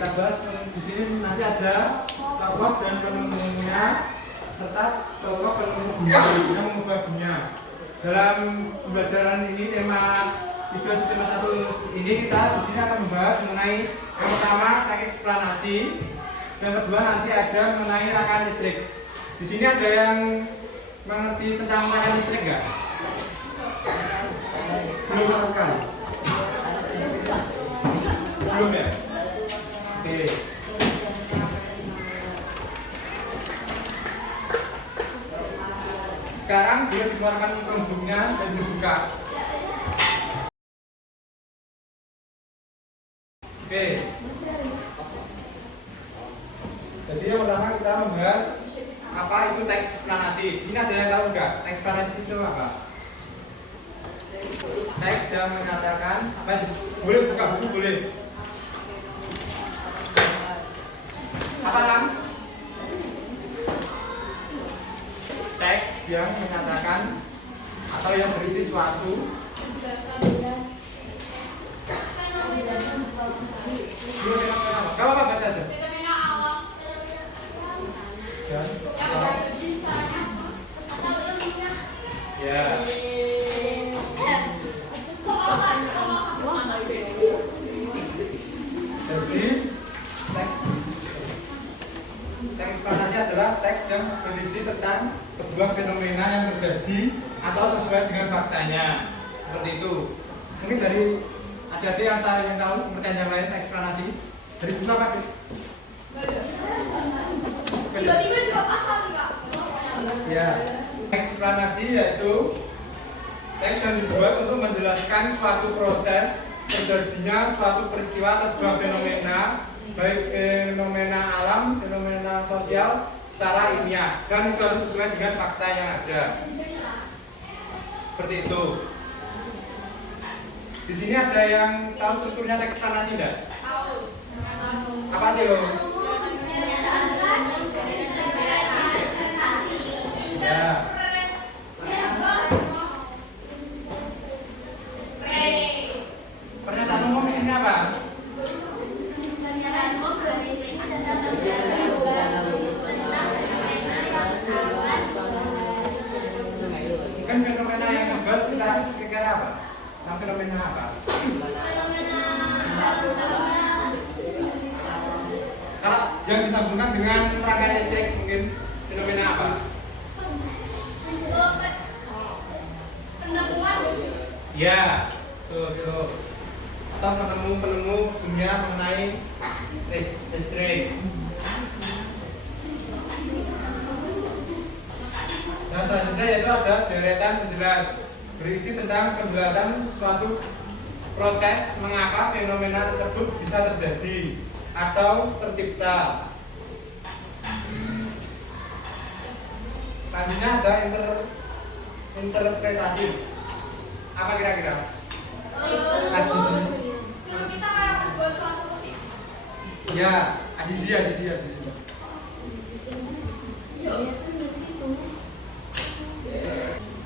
kita bahas di sini nanti ada tokoh dan penemunya serta tokoh penemu bumi yang mengubah dunia. Dalam pembelajaran ini tema video sistem 1 ini kita di sini akan membahas mengenai yang pertama teknik eksplanasi, yang kedua nanti ada mengenai rangkaian listrik. Di sini ada yang mengerti tentang rangkaian listrik nggak? Belum sama sekali. Belum ya? Oke. Sekarang dia dikeluarkan produknya dan dibuka. Oke. Jadi yang pertama kita membahas apa itu teks eksplanasi. Di sini ada yang tahu nggak? Teks eksplanasi itu apa? Teks yang menyatakan apa? Boleh buka buku boleh. Apa kan? Teks yang menyatakan atau yang berisi suatu Gak apa-apa baca aja. Ya. Jadi teks eksplanasi adalah teks yang berisi tentang sebuah fenomena yang terjadi atau sesuai dengan faktanya. Seperti itu. Mungkin dari ada yang tahu pengertian yang lain teks eksplanasi dari buku apa? Tiba-tiba juga pasal nih Kak. Ya, eksplanasi yaitu teks yang dibuat untuk menjelaskan suatu proses terjadinya suatu peristiwa atau sebuah fenomena, baik fenomena alam, fenomena sosial secara ilmiah, dan itu harus sesuai dengan fakta yang ada. Seperti itu. Di sini ada yang tahu strukturnya teks eksplanasi enggak? Tahu. Apa sih lo? Ya. Pernyataan umum di sini apa? Mungkin fenomena yang membahas kita kira-kira apa? Yang fenomena apa? Kalau yang disambungkan dengan rangkaian listrik mungkin fenomena apa? Ya, tuh. Atau penemu dunia mengenai listrik. Yang selanjutnya yaitu ada deretan penjelas berisi tentang penjelasan suatu proses mengapa fenomena tersebut bisa terjadi atau tercipta. Selanjutnya ada interpretasi. Apa kira-kira? Asisi. Kita kayak membuat suatu posisi. Ya, asisi.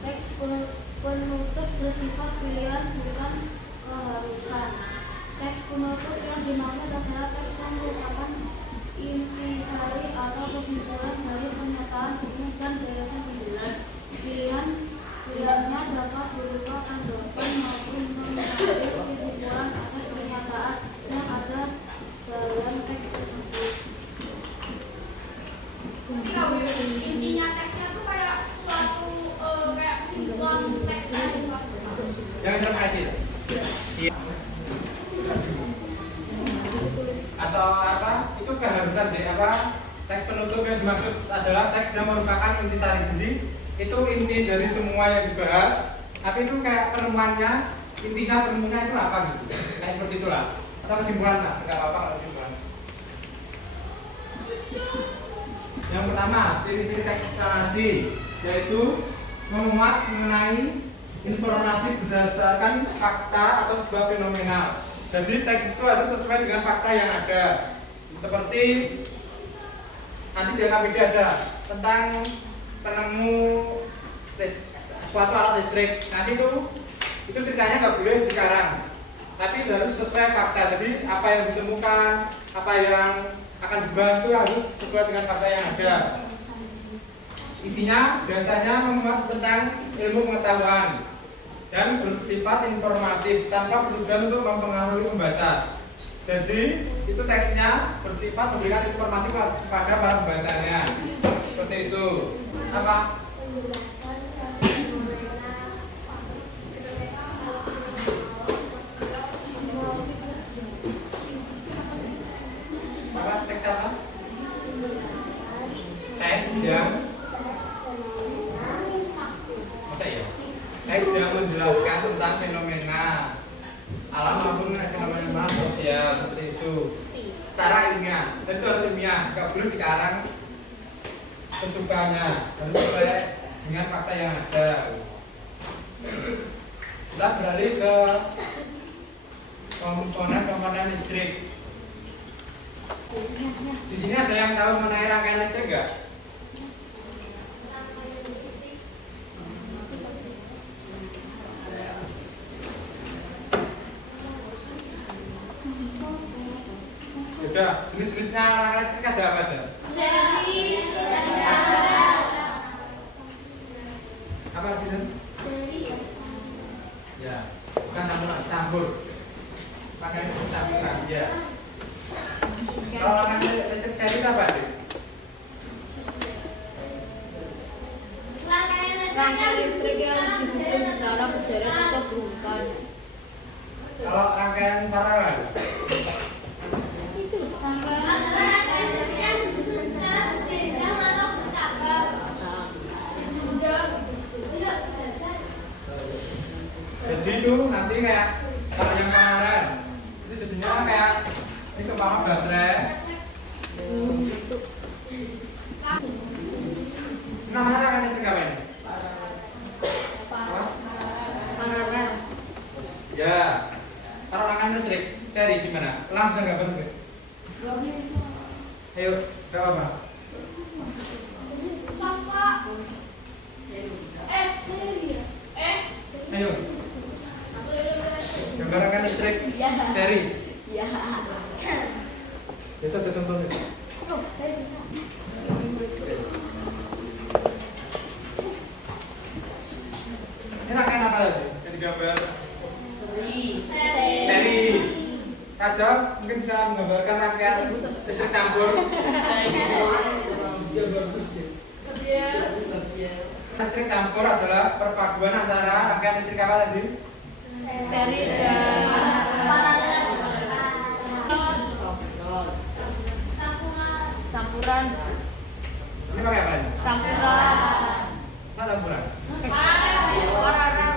Teks penutup bersifat pilihan bukan keharusan. Teks penutup yang dimaksud adalah teks yang merupakan intisari atau kesimpulan dari pernyataan umum dan deretan penjelas. Pilihannya dapat berupa tanggapan maupun mengambil kesimpulan atas pernyataan yang ada dalam teks tersebut. Intinya teksnya tuh kayak suatu kayak kesimpulan teksnya. Yang interpretasi. Iya. Atau apa? Itu keharusan deh apa? Teks penutup yang dimaksud adalah teks yang merupakan intisari. Jadi itu inti dari semua yang dibahas. Tapi itu kayak penemuannya, intinya penemuannya itu apa gitu? Kayak seperti itulah. Atau kesimpulan lah, nggak apa-apa kalau kesimpulan. Yang pertama, ciri-ciri teks eksplanasi yaitu memuat mengenai informasi berdasarkan fakta atau sebuah fenomena. Jadi teks itu harus sesuai dengan fakta yang ada. Seperti nanti di LKPD ada tentang penemu suatu alat listrik. Nanti itu ceritanya nggak boleh dikarang, tapi harus sesuai fakta. Jadi apa yang ditemukan, apa yang akan dibahas itu harus sesuai dengan fakta yang ada. Isinya biasanya memuat tentang ilmu pengetahuan dan bersifat informatif tanpa bertujuan untuk mempengaruhi pembaca. Jadi itu teksnya bersifat memberikan informasi kepada para pembacanya. Seperti itu. Apa? Apa teks apa? Teks yang teks yang menjelaskan tentang fenomena alam maupun fenomena sosial seperti itu secara ilmiah, dan itu harus ilmiah, nggak boleh dikarang kesukaannya, harus sesuai dengan fakta yang ada. Kita beralih ke komponen listrik. Di sini ada yang tahu mengenai rangkaian listrik nggak? Sudah, jenis-jenisnya rangkaian listrik ada apa aja? Seri. Apa bisa? Seri. Ya, bukan campur. Pakai campuran, ya. Kalau rangkaian listrik seri itu apa sih? Rangkaian listrik yang disusun secara berderet atau berurutan. Kalau rangkaian paralel? Jadi itu nanti kayak kalau yang kemarin itu jadinya kayak ini seumpama baterai. Namanya kan listrik apa ini? Paralel. Ya. Kalau rangkaian listrik seri gimana? Langsung gambar nggak? Ayo, gak apa-apa. Ayo. Gambar rangkaian listrik seri. Iya. Itu ada contohnya. Oh, saya bisa. Ini rangkaian apa tadi? Yang digambar Seri. seri. Kaja mungkin bisa menggambarkan rangkaian listrik campur. Listrik campur adalah perpaduan antara rangkaian listrik apa tadi? Seri dan paralel. Campuran. Ini pakai apa ini? Campuran. Apa campuran? Paralel.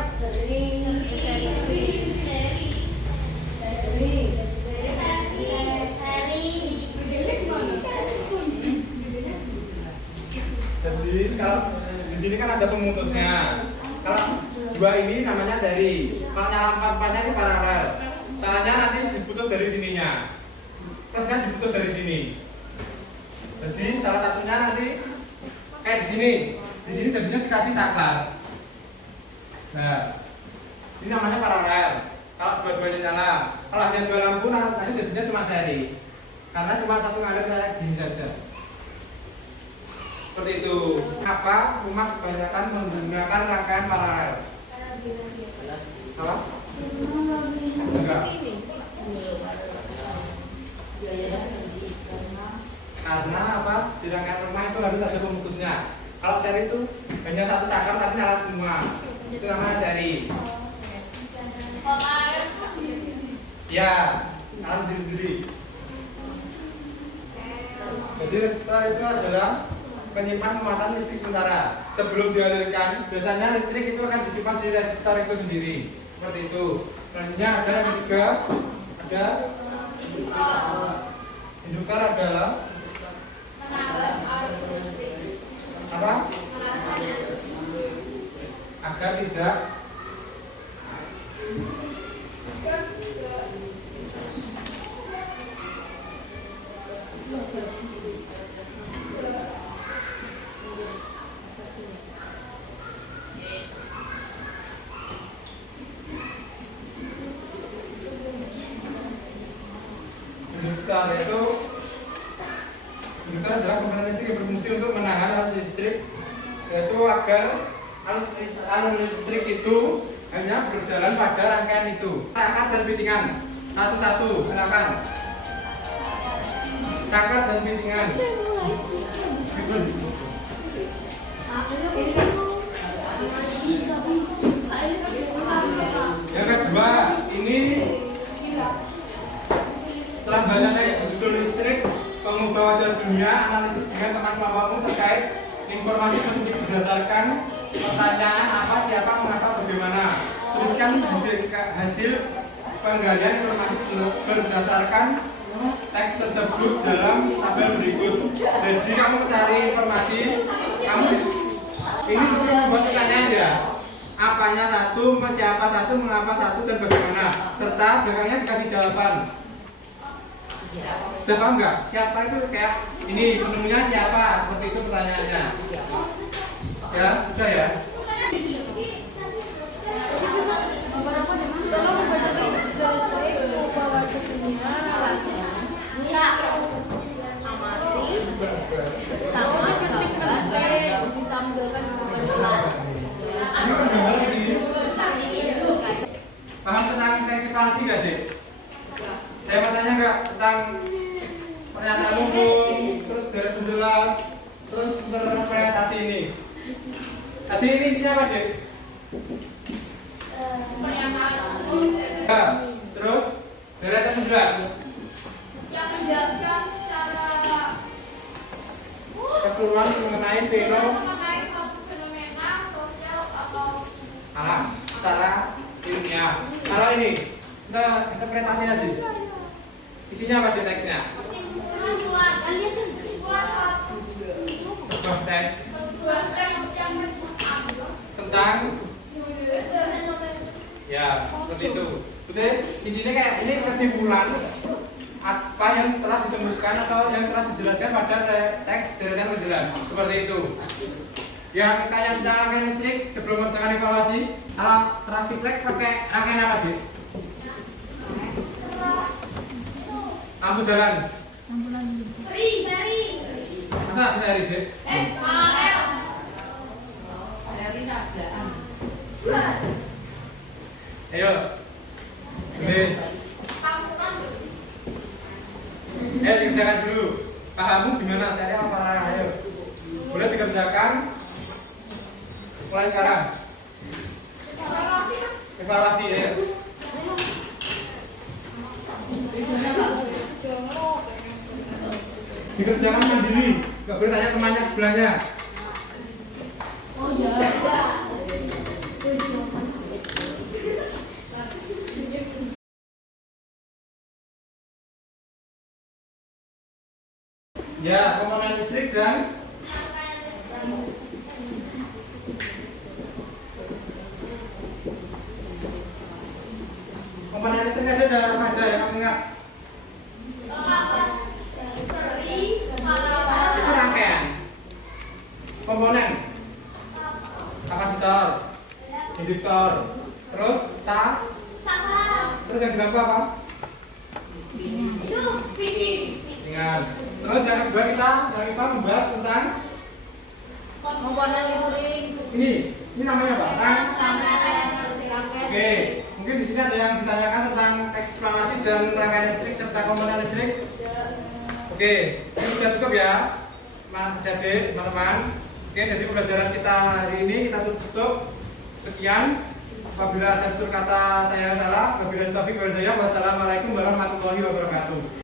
Jadi kalau di sini kan ada pemutusnya. Kalau dua ini namanya seri. Kalau nyala empat-empatnya ini paralel. Caranya nanti diputus dari sininya. Terus kan diputus dari sini. Jadi salah satunya nanti kayak di sini. Di sini jadinya dikasih saklar. Nah, ini namanya paralel. Kalau dua-duanya nyala. Kalau hanya dua lampu nanti jadinya cuma seri. Karena cuma satu ngalir kayak gini saja. Seperti itu. Apa rumah kebanyakan menggunakan rangkaian paralel? Apa? Enggak. Karena apa? Di rangkaian rumah itu harus ada pemutusnya. Kalau seri itu hanya satu saklar tapi nyala semua. Itu namanya seri. Ya, nyala sendiri-sendiri. Jadi resistor itu adalah penyimpan muatan listrik sementara. Sebelum dialirkan, biasanya listrik itu akan disimpan di resistor itu sendiri. Seperti itu. Selanjutnya ada yang ketiga, ada induktor adalah apa? Agar tidak Induktor yaitu induktor adalah komponen listrik yang berfungsi untuk menahan arus listrik, yaitu agar arus listrik itu hanya berjalan pada rangkaian itu. Takat dan pitingan satu-satu, silakan. Takat dan pitingan. Yang kedua, ini setelah bacanya betul listrik, pengubah wajah dunia, analisis dengan teman kelompokmu terkait informasi penting berdasarkan pertanyaan apa, siapa, mengapa, bagaimana. Tuliskan hasil penggalian informasi berdasarkan teks tersebut dalam tabel berikut. Jadi kamu cari informasi, kamu ini disuruh membuat pertanyaan ya. Apanya satu, siapa satu, mengapa satu, dan bagaimana. Serta belakangnya dikasih jawaban. Sudah paham nggak? Siapa itu kayak ini penemunya siapa? Seperti itu pertanyaannya. Ya, sudah ya. Dalam membaca teks listrik, mengubah wajah dunia, analisis amati, sama ketik bisa menjelaskan Ini kan gambar lagi. Paham tentang intensifikasi nggak, Dek? Saya mau tanya nggak tentang pernyataan umum, terus dari penjelas, terus interpretasi ini. Tadi ini isinya apa, Dek? Pernyataan umum Ya, terus deretan penjelas. yang menjelaskan secara Keseluruhan mengenai mengenai suatu fenomena sosial atau alam secara ilmiah. Kalau ini kita interpretasi nanti. Isinya apa, Dek, teksnya? kesimpulan suatu Sebuah teks sebuah teks yang tentang ya seperti itu. Oke, intinya kayak ini kesimpulan apa yang telah ditemukan atau yang telah dijelaskan pada teks deretan penjelas seperti itu. Yang tanya tentang rangkaian listrik sebelum mengerjakan evaluasi, kalau traffic light pakai rangkaian apa, Dek? Lampu jalan. dari Masa dari, Dek? paralel Ayo. Oke. campuran Ayo dikerjakan dulu. Pahamu gimana? Saya apa parah? Ayo. Boleh dikerjakan. Mulai sekarang. Evaluasi ya. Dikerjakan mandiri. Gak boleh tanya temannya sebelahnya. Ya, komponen listrik dan komponen listrik ada dalam apa aja yang kamu ingat? Itu rangkaian. Komponen kapasitor, induktor, terus terus yang diganggu apa? Ringan. Terus yang kedua kita membahas tentang komponen listrik. ini namanya apa? Oke, mungkin di sini ada yang ditanyakan tentang eksplanasi dan rangkaian listrik serta komponen listrik. Oke, ini sudah cukup ya, adik, teman-teman. Oke, jadi pembelajaran kita hari ini kita tutup. Sekian. Apabila ada tutur kata saya salah, wabillahi taufiq wal hidayah. Wassalamualaikum warahmatullahi wabarakatuh.